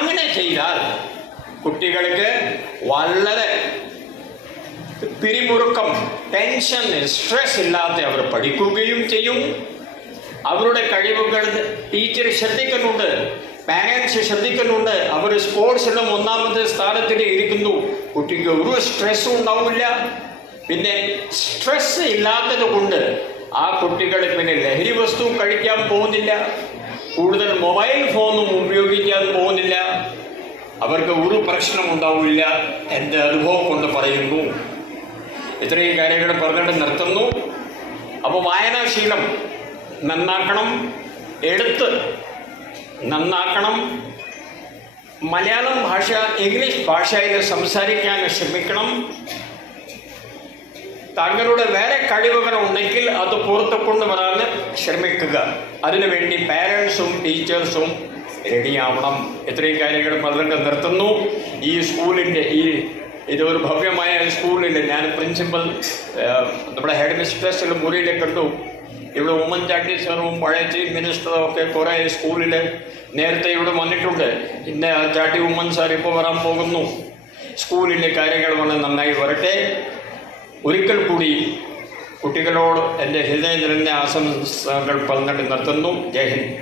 അങ്ങനെ ചെയ്താൽ കുട്ടികൾക്ക് വളരെ പിരിമുറുക്കം, ടെൻഷൻ, സ്ട്രെസ് ഇല്ലാതെ അവർ പഠിക്കുകയും ചെയ്യും. അവരുടെ കഴിവുകൾ ടീച്ചർ ശ്രദ്ധിക്കുന്നുണ്ട്, പാരൻസ് ശ്രദ്ധിക്കുന്നുണ്ട്. അവർ സ്പോർട്സിലും ഒന്നാമത്തെ സ്ഥാനത്തിൽ ഇരിക്കുന്നു. കുട്ടിക്ക് ഒരു സ്ട്രെസ്സും ഉണ്ടാവില്ല. പിന്നെ സ്ട്രെസ് ഇല്ലാത്തത് കൊണ്ട് ആ കുട്ടികൾ പിന്നെ ലഹരി വസ്തു കഴിക്കാൻ പോകുന്നില്ല, കൂടുതൽ മൊബൈൽ ഫോണും ഉപയോഗിക്കാൻ പോകുന്നില്ല. അവർക്ക് ഒരു പ്രശ്നം ഉണ്ടാവില്ല. എൻ്റെ അനുഭവം കൊണ്ട് പറയുന്നു. ഇത്രയും കാര്യങ്ങൾ പറഞ്ഞിട്ട് നിർത്തുന്നു. അപ്പോൾ വായനാശീലം നന്നാക്കണം, എഴുത്ത് നന്നാക്കണം, മലയാളം ഭാഷ ഇംഗ്ലീഷ് ഭാഷയിൽ സംസാരിക്കാൻ ശ്രമിക്കണം. തങ്ങളുടെ വേറെ കഴിവുകളുണ്ടെങ്കിൽ അത് പുറത്തു കൊണ്ടുവരാൻ ശ്രമിക്കുക. അതിനുവേണ്ടി പാരൻസും ടീച്ചേഴ്സും റെഡിയാവണം. ഇത്രയും കാര്യങ്ങൾ പറഞ്ഞിട്ട് നിർത്തുന്നു. ഈ സ്കൂളിൻ്റെ ഇതൊരു ഭവ്യമായ സ്കൂളിൽ ഞാൻ പ്രിൻസിപ്പൽ നമ്മുടെ ഹെഡ് മിസ്ട്രസ്സിൽ മുറിയിൽ കണ്ടു. ഇവിടെ ഉമ്മൻചാണ്ടി സാറും പഴയ ചീഫ് മിനിസ്റ്ററും ഒക്കെ കുറേ സ്കൂളിൽ നേരത്തെ ഇവിടെ വന്നിട്ടുണ്ട്. ഇന്ന് ചാട്ടി ഉമ്മൻ സാർ ഇപ്പോൾ വരാൻ പോകുന്നു. സ്കൂളിൻ്റെ കാര്യങ്ങൾ വളരെ നന്നായി വരട്ടെ. ഒരിക്കൽ കൂടി കുട്ടികളോട് എൻ്റെ ഹൃദയം നിറഞ്ഞ ആശംസകൾ പറഞ്ഞിട്ട് നിർത്തുന്നു. ജയ് ഹിന്ദ്.